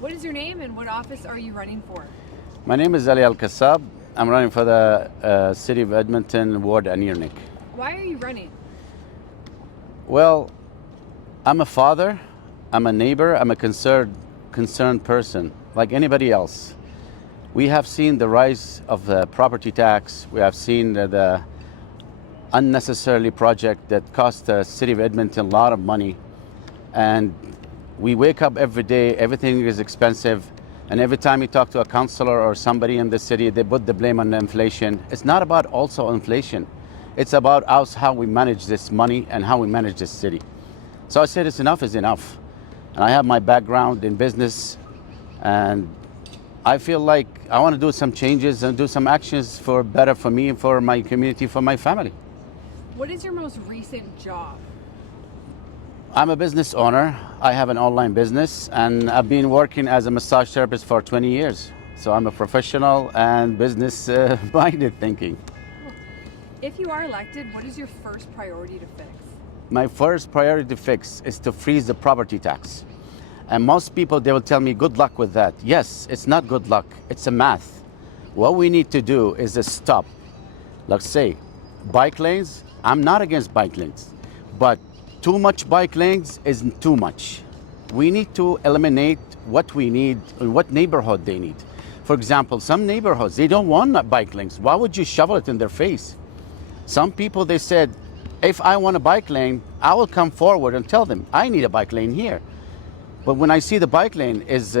What is your name and what office are you running for? My name is KASSAB. I'm running for the City of Edmonton Ward ANIRNIQ. Why are you running? Well, I'm a father, I'm a neighbor, I'm a concerned person, like anybody else. We have seen the rise of the property tax. We have seen the unnecessarily project that cost the City of Edmonton a lot of money. And we wake up every day, everything is expensive. And every time you talk to a councillor or somebody in the city, they put the blame on the inflation. It's not about also inflation. It's about us, how we manage this money and how we manage this city. So I said it's enough is enough. And I have my background in business, and I feel like I want to do some changes and do some actions for better for me, for my community, for my family. What is your most recent job? I'm a business owner. I have an online business, and I've been working as a massage therapist for 20 years. So I'm a professional and business-minded thinking. If you are elected, what is your first priority to fix? My first priority to fix is to freeze the property tax. And most people, they will tell me, good luck with that. Yes, it's not good luck, it's a math. What we need to do is to stop. Let's say, bike lanes, I'm not against bike lanes, but too much bike lanes is too much. We need to eliminate what we need and what neighborhood they need. For example, some neighborhoods, they don't want bike lanes. Why would you shovel it in their face? Some people, they said, if I want a bike lane, I will come forward and tell them, I need a bike lane here. But when I see the bike lane is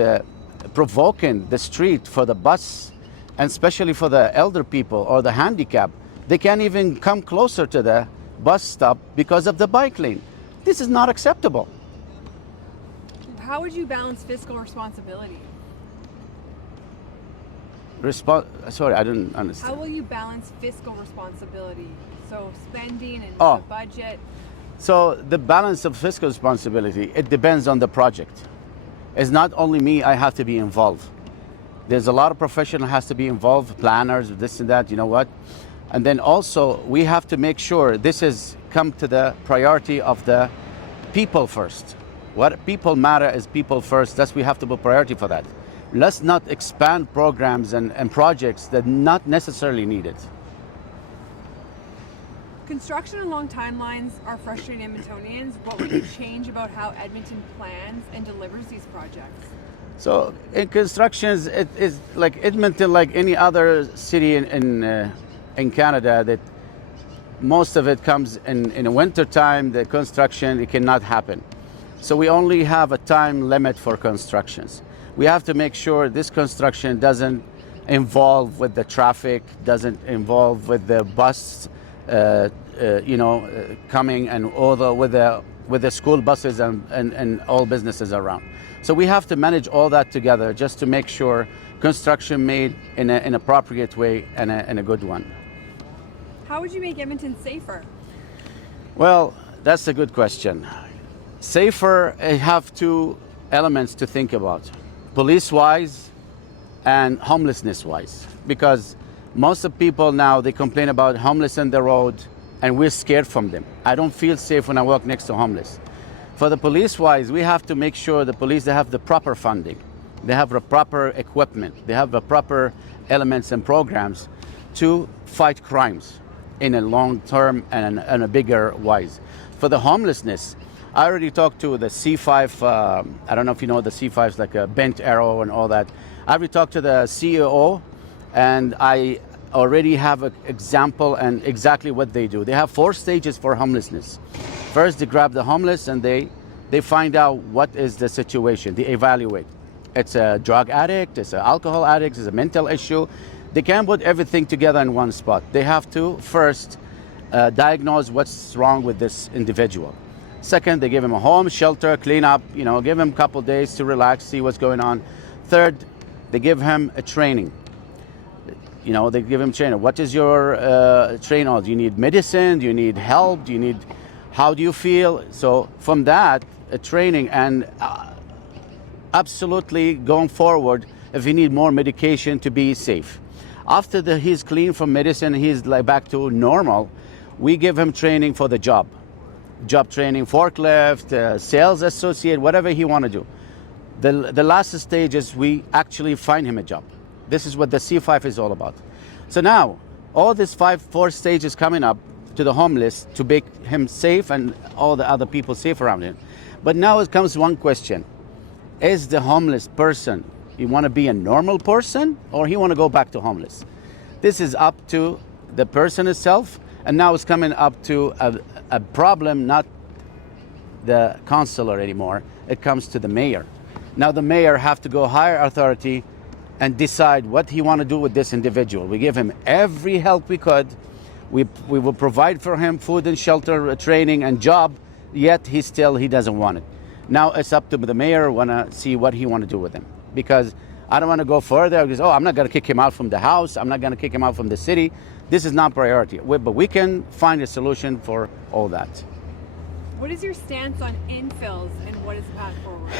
provoking the street for the bus, and especially for the elder people or the handicapped, they can't even come closer to the bus stop because of the bike lane. This is not acceptable. How would you balance fiscal responsibility? Sorry, I didn't understand. How will you balance fiscal responsibility? So spending and Oh. the budget. So the balance of fiscal responsibility, it depends on the project. It's not only me, I have to be involved. There's a lot of professionals has to be involved, planners, this and that, you know what? And then also we have to make sure this is come to the priority of the people first. What people matter is people first. That's we have to put priority for that. Let's not expand programs and projects that not necessarily needed. Construction and long timelines are frustrating Edmontonians. What would you change about how Edmonton plans and delivers these projects? So in constructions, it is like Edmonton, like any other city in Canada, that most of it comes in the winter time. The construction, it cannot happen. So we only have a time limit for constructions. We have to make sure this construction doesn't involve with the traffic, doesn't involve with the bus, coming and all with the school buses and all businesses around. So we have to manage all that together just to make sure construction made in an appropriate way and a good one. How would you make Edmonton safer? Well, that's a good question. Safer, I have two elements to think about. Police-wise and homelessness-wise. Because most of people now, they complain about homeless on the road and we're scared from them. I don't feel safe when I walk next to homeless. For the police-wise, we have to make sure the police, they have the proper funding. They have the proper equipment. They have the proper elements and programs to fight crimes in a long term and a bigger wise. For the homelessness, I already talked to the C5, I don't know if you know the C5 is like a bent arrow and all that. I already talked to the CEO, and I already have an example and exactly what they do. They have 4 stages for homelessness. First, they grab the homeless and they find out what is the situation. They evaluate. It's a drug addict, it's an alcohol addict, it's a mental issue. They can't put everything together in one spot. They have to first diagnose what's wrong with this individual. Second, they give him a home, shelter, clean up, give him a couple days to relax, see what's going on. Third, they give him a training. They give him training. What is your training? Do you need medicine? Do you need help? How do you feel? So from that, a training and absolutely going forward, if you need more medication to be safe. After he's clean from medicine, he's like back to normal, we give him training for the job. Job training, forklift, sales associate, whatever he want to do. The last stage is we actually find him a job. This is what the C5 is all about. So now, all these four stages coming up to the homeless to make him safe and all the other people safe around him. But now it comes one question. Is the homeless person, he want to be a normal person or he want to go back to homeless? This is up to the person itself, and now it's coming up to a problem, not the councillor anymore. It comes to the mayor. Now the mayor have to go higher authority and decide what he want to do with this individual. We give him every help we could. We will provide for him food and shelter, training and job, yet he doesn't want it. Now it's up to the mayor, want to see what he want to do with him. Because I don't want to go further, because, I'm not going to kick him out from the house, I'm not going to kick him out from the city. This is not priority, but we can find a solution for all that. What is your stance on infills and what is the path forward?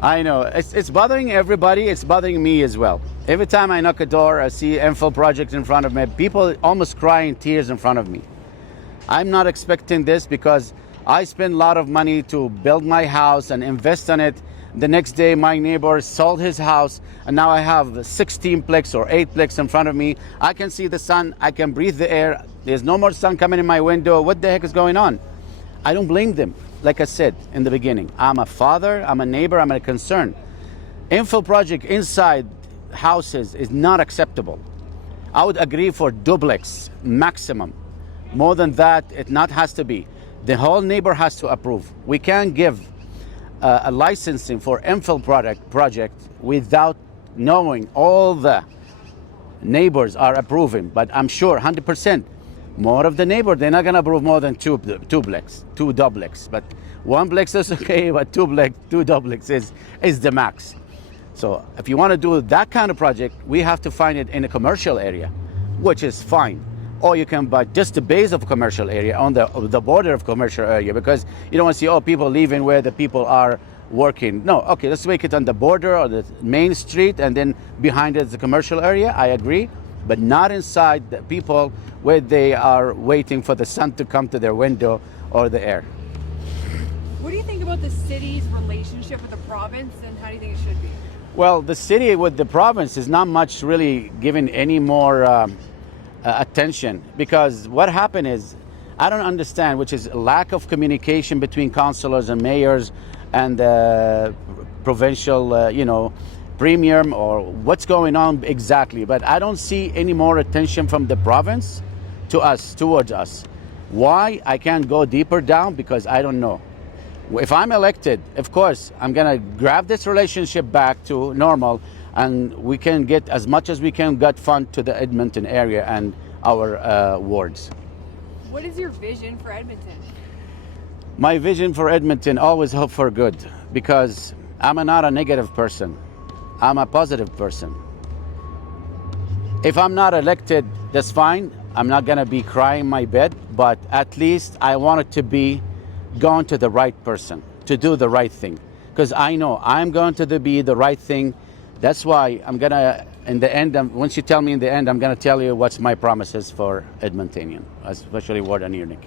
I know, it's bothering everybody, it's bothering me as well. Every time I knock a door, I see infill projects in front of me, people almost crying tears in front of me. I'm not expecting this because I spend a lot of money to build my house and invest in it. The next day my neighbor sold his house and now I have 16 plex or 8 plex in front of me. I can see the sun, I can breathe the air. There's no more sun coming in my window. What the heck is going on? I don't blame them. Like I said in the beginning, I'm a father, I'm a neighbor, I'm a concern. Infill project inside houses is not acceptable. I would agree for duplex maximum. More than that, it not has to be. The whole neighbor has to approve. We can't give a licensing for infill project without knowing all the neighbors are approving. But I'm sure 100% more of the neighbor, they're not gonna approve more than two duplex. But one plex is okay, but two duplex is the max. So if you want to do that kind of project, we have to find it in a commercial area, which is fine. Or you can buy just the base of a commercial area on the border of commercial area, because you don't want to see people leaving where the people are working. No, okay, let's make it on the border or the main street, and then behind it is the commercial area. I agree, but not inside the people where they are waiting for the sun to come to their window or the air. What do you think about the city's relationship with the province, and how do you think it should be? Well, the city with the province is not much really given any more attention, because what happened is, I don't understand, which is lack of communication between councillors and mayors and provincial, premium, or what's going on exactly. But I don't see any more attention from the province to us, towards us. Why? I can't go deeper down because I don't know. If I'm elected, of course, I'm gonna grab this relationship back to normal, and we can get as much as we can get fund to the Edmonton area and our wards. What is your vision for Edmonton? My vision for Edmonton, always hope for good, because I'm not a negative person. I'm a positive person. If I'm not elected, that's fine. I'm not gonna be crying my bed, but at least I want it to be going to the right person, to do the right thing. Because I know I'm going to be the right thing. That's why I'm gonna, in the end, once you tell me in the end, I'm gonna tell you what's my promises for Edmontonian, especially Ward Anirniq.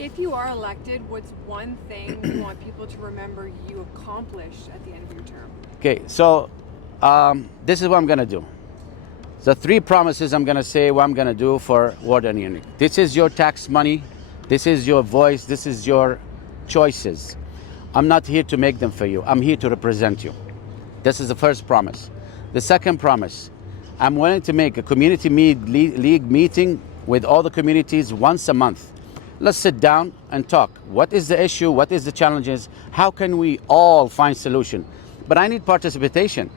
If you are elected, what's one thing you want people to remember you accomplished at the end of your term? Okay, so this is what I'm gonna do. The 3 promises I'm gonna say what I'm gonna do for Ward Anirniq. This is your tax money. This is your voice. This is your choices. I'm not here to make them for you. I'm here to represent you. This is the first promise. The second promise, I'm willing to make a community league meeting with all the communities once a month. Let's sit down and talk. What is the issue? What is the challenges? How can we all find solution? But I need participation.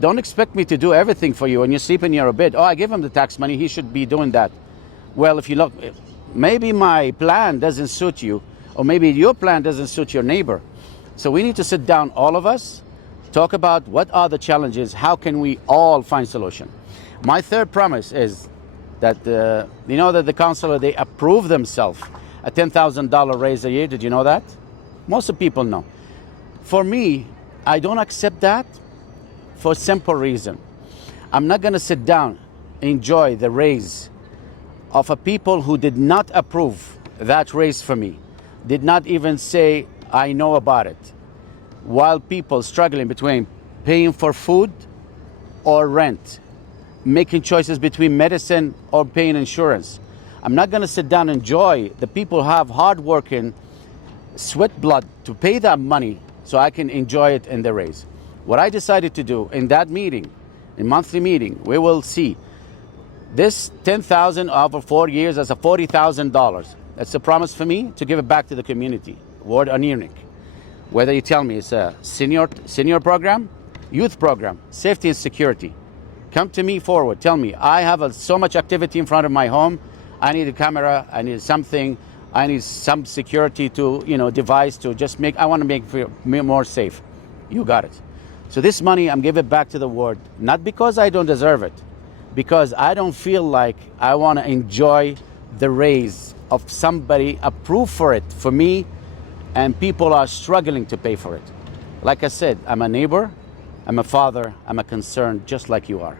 Don't expect me to do everything for you when you sleep in your bed. Oh, I give him the tax money, he should be doing that. Well, if you look, maybe my plan doesn't suit you, or maybe your plan doesn't suit your neighbor. So we need to sit down, all of us, talk about what are the challenges, how can we all find solution. My third promise is that, that the councillor, they approve themselves a $10,000 raise a year. Did you know that? Most of people know. For me, I don't accept that for a simple reason. I'm not gonna sit down, enjoy the raise of a people who did not approve that raise for me, did not even say, I know about it. while people struggling between paying for food or rent, making choices between medicine or paying insurance. I'm not going to sit down and enjoy the people who have hard working, sweat blood to pay that money so I can enjoy it in the raise. What I decided to do in that meeting, in monthly meeting, we will see this $10,000 over 4 years as a $40,000. That's a promise for me to give it back to the community. Ward ANIRNIQ. Whether you tell me it's a senior program, youth program, safety and security. Come to me forward. Tell me, I have so much activity in front of my home. I need a camera. I need something. I need some security to, device to just make, I want to make me more safe. You got it. So this money, I'm giving back to the ward, not because I don't deserve it, because I don't feel like I want to enjoy the raise of somebody approved for it for me, and people are struggling to pay for it. Like I said, I'm a neighbor, I'm a father, I'm a concern, just like you are.